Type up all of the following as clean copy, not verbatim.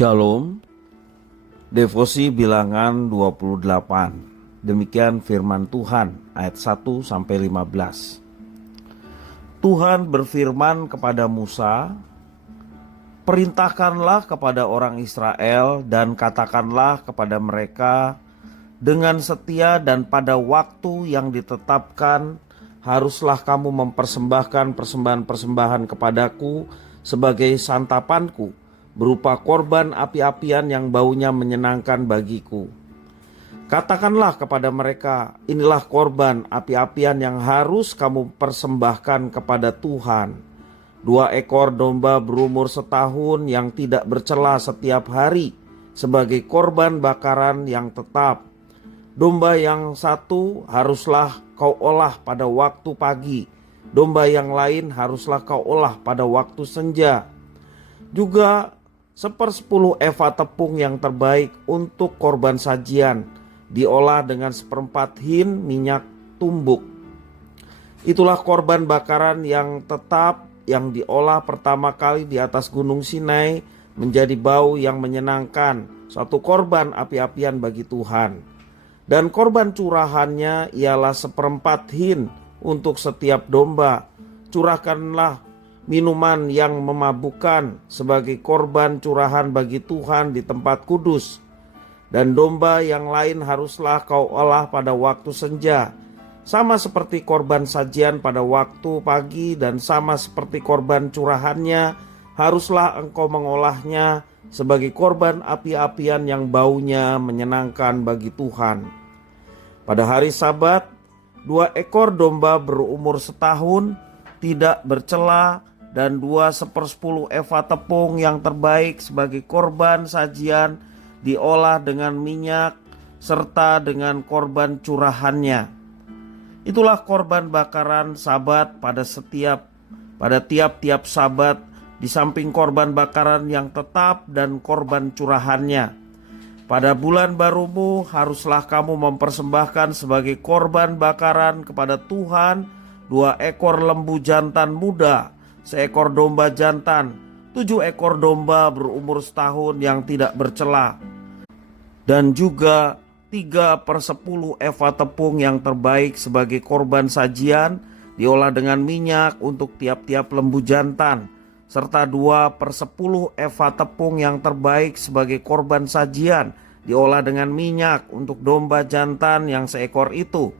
Shalom, Devosi Bilangan 28. Demikian firman Tuhan ayat 1-15. Tuhan berfirman kepada Musa, "Perintahkanlah kepada orang Israel dan katakanlah kepada mereka, dengan setia dan pada waktu yang ditetapkan haruslah kamu mempersembahkan persembahan-persembahan kepadaku sebagai santapanku, berupa korban api-apian yang baunya menyenangkan bagiku. Katakanlah kepada mereka, inilah korban api-apian yang harus kamu persembahkan kepada Tuhan. 2 ekor domba berumur setahun yang tidak bercela setiap hari sebagai korban bakaran yang tetap. Domba yang satu haruslah kau olah pada waktu pagi. Domba yang lain haruslah kau olah pada waktu senja. Juga 1/10 eva tepung yang terbaik untuk korban sajian, diolah dengan 1/4 hin minyak tumbuk. Itulah korban bakaran yang tetap yang diolah pertama kali di atas gunung Sinai menjadi bau yang menyenangkan, suatu korban api-apian bagi Tuhan. Dan korban curahannya ialah 1/4 hin untuk setiap domba. Curahkanlah minuman yang memabukkan sebagai korban curahan bagi Tuhan di tempat kudus. Dan domba yang lain haruslah kau olah pada waktu senja, sama seperti korban sajian pada waktu pagi, dan sama seperti korban curahannya haruslah engkau mengolahnya sebagai korban api-apian yang baunya menyenangkan bagi Tuhan. Pada hari Sabat, 2 ekor domba berumur setahun tidak bercela, dan 2/10 eva tepung yang terbaik sebagai korban sajian diolah dengan minyak serta dengan korban curahannya. Itulah korban bakaran Sabat pada tiap-tiap Sabat, di samping korban bakaran yang tetap dan korban curahannya. Pada bulan barumu haruslah kamu mempersembahkan sebagai korban bakaran kepada Tuhan 2 ekor lembu jantan muda, 1 ekor domba jantan, 7 ekor domba berumur setahun yang tidak bercela, dan juga 3/10 eva tepung yang terbaik sebagai korban sajian diolah dengan minyak untuk tiap-tiap lembu jantan, serta 2/10 eva tepung yang terbaik sebagai korban sajian diolah dengan minyak untuk domba jantan yang 1 ekor itu,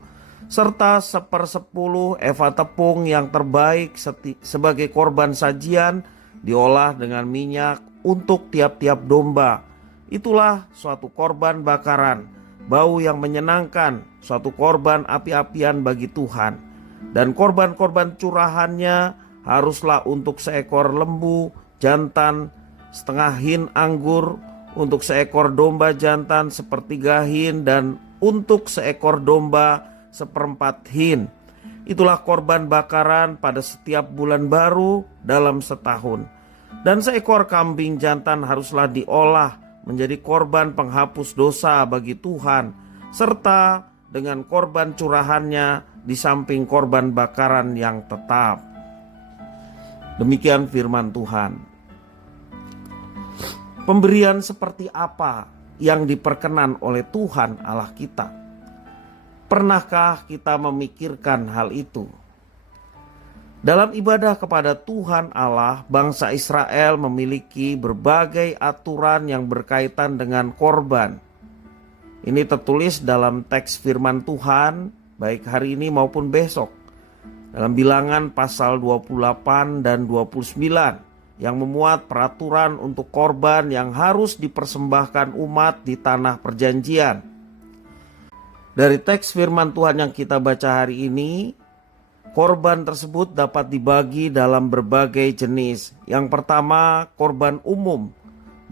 serta 1/10 eva tepung yang terbaik sebagai korban sajian diolah dengan minyak untuk tiap-tiap domba. Itulah suatu korban bakaran, bau yang menyenangkan, suatu korban api-apian bagi Tuhan. Dan korban-korban curahannya haruslah untuk 1 ekor lembu jantan, 1/2 hin anggur, untuk 1 ekor domba jantan 1/3 hin, dan untuk 1 ekor domba 1/4 hin. Itulah korban bakaran pada setiap bulan baru dalam setahun. Dan 1 ekor kambing jantan haruslah diolah menjadi korban penghapus dosa bagi Tuhan, serta dengan korban curahannya di samping korban bakaran yang tetap. Demikian firman Tuhan. Pemberian seperti apa yang diperkenan oleh Tuhan Allah kita? Pernahkah kita memikirkan hal itu? Dalam ibadah kepada Tuhan Allah, bangsa Israel memiliki berbagai aturan yang berkaitan dengan korban. Ini tertulis dalam teks firman Tuhan, baik hari ini maupun besok. Dalam Bilangan pasal 28 dan 29, yang memuat peraturan untuk korban yang harus dipersembahkan umat di tanah perjanjian. Dari teks firman Tuhan yang kita baca hari ini, korban tersebut dapat dibagi dalam berbagai jenis. Yang pertama, korban umum,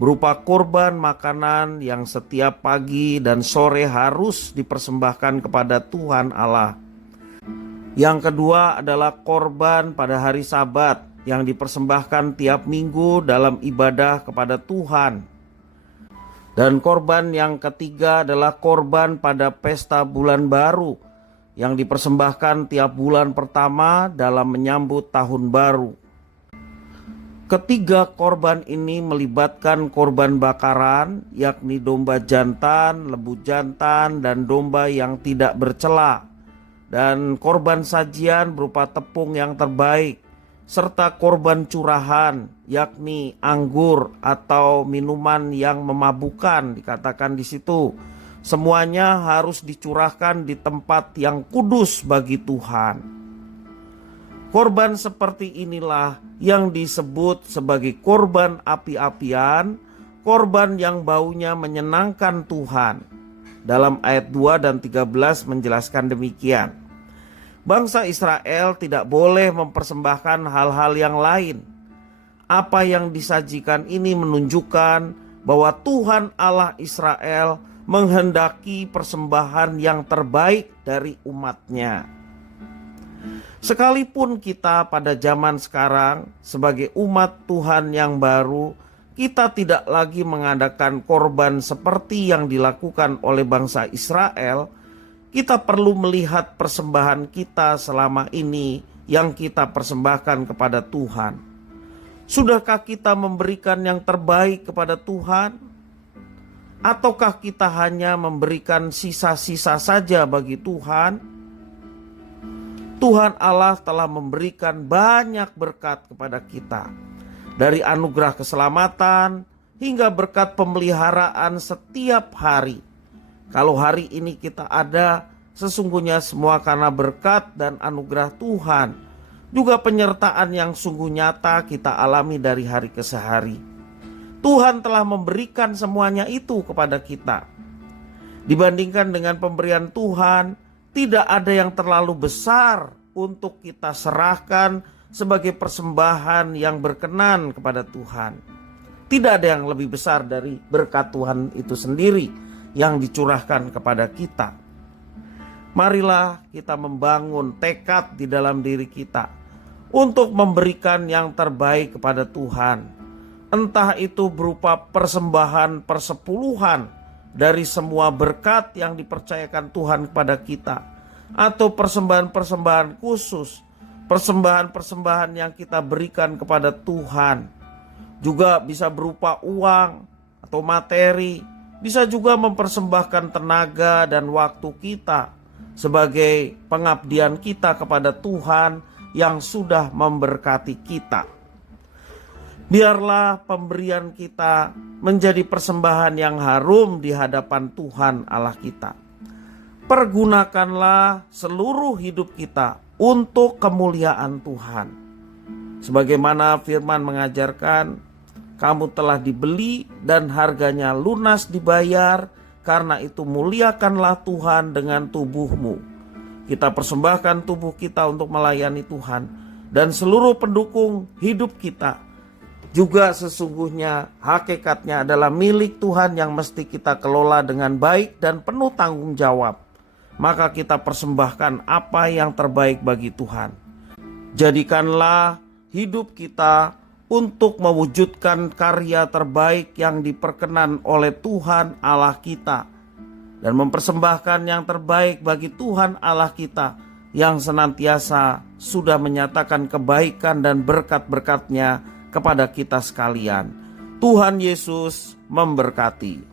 berupa korban makanan yang setiap pagi dan sore harus dipersembahkan kepada Tuhan Allah. Yang kedua adalah korban pada hari Sabat yang dipersembahkan tiap minggu dalam ibadah kepada Tuhan. Dan korban yang ketiga adalah korban pada pesta bulan baru yang dipersembahkan tiap bulan pertama dalam menyambut tahun baru. Ketiga korban ini melibatkan korban bakaran, yakni domba jantan, lembu jantan, dan domba yang tidak bercela, dan korban sajian berupa tepung yang terbaik, serta korban curahan, yakni anggur atau minuman yang memabukkan, dikatakan di situ. Semuanya harus dicurahkan di tempat yang kudus bagi Tuhan. Korban seperti inilah yang disebut sebagai korban api-apian, korban yang baunya menyenangkan Tuhan. Dalam ayat 2 dan 13 menjelaskan demikian. Bangsa Israel tidak boleh mempersembahkan hal-hal yang lain. Apa yang disajikan ini menunjukkan bahwa Tuhan Allah Israel menghendaki persembahan yang terbaik dari umatnya. Sekalipun kita pada zaman sekarang sebagai umat Tuhan yang baru, kita tidak lagi mengadakan korban seperti yang dilakukan oleh bangsa Israel. Kita perlu melihat persembahan kita selama ini yang kita persembahkan kepada Tuhan. Sudahkah kita memberikan yang terbaik kepada Tuhan? Ataukah kita hanya memberikan sisa-sisa saja bagi Tuhan? Tuhan Allah telah memberikan banyak berkat kepada kita. Dari anugerah keselamatan hingga berkat pemeliharaan setiap hari. Kalau hari ini kita ada, sesungguhnya semua karena berkat dan anugerah Tuhan. Juga penyertaan yang sungguh nyata kita alami dari hari ke hari. Tuhan telah memberikan semuanya itu kepada kita. Dibandingkan dengan pemberian Tuhan, tidak ada yang terlalu besar untuk kita serahkan sebagai persembahan yang berkenan kepada Tuhan. Tidak ada yang lebih besar dari berkat Tuhan itu sendiri yang dicurahkan kepada kita. Marilah kita membangun tekad di dalam diri kita untuk memberikan yang terbaik kepada Tuhan. Entah itu berupa persembahan persepuluhan dari semua berkat yang dipercayakan Tuhan kepada kita, atau persembahan-persembahan khusus, persembahan-persembahan yang kita berikan kepada Tuhan. Juga bisa berupa uang atau materi, bisa juga mempersembahkan tenaga dan waktu kita sebagai pengabdian kita kepada Tuhan yang sudah memberkati kita. Biarlah pemberian kita menjadi persembahan yang harum di hadapan Tuhan Allah kita. Pergunakanlah seluruh hidup kita untuk kemuliaan Tuhan. Sebagaimana firman mengajarkan, kamu telah dibeli dan harganya lunas dibayar, karena itu muliakanlah Tuhan dengan tubuhmu. Kita persembahkan tubuh kita untuk melayani Tuhan, dan seluruh pendukung hidup kita juga sesungguhnya hakikatnya adalah milik Tuhan yang mesti kita kelola dengan baik dan penuh tanggung jawab. Maka kita persembahkan apa yang terbaik bagi Tuhan. Jadikanlah hidup kita untuk mewujudkan karya terbaik yang diperkenan oleh Tuhan Allah kita, dan mempersembahkan yang terbaik bagi Tuhan Allah kita yang senantiasa sudah menyatakan kebaikan dan berkat-berkat-Nya kepada kita sekalian. Tuhan Yesus memberkati.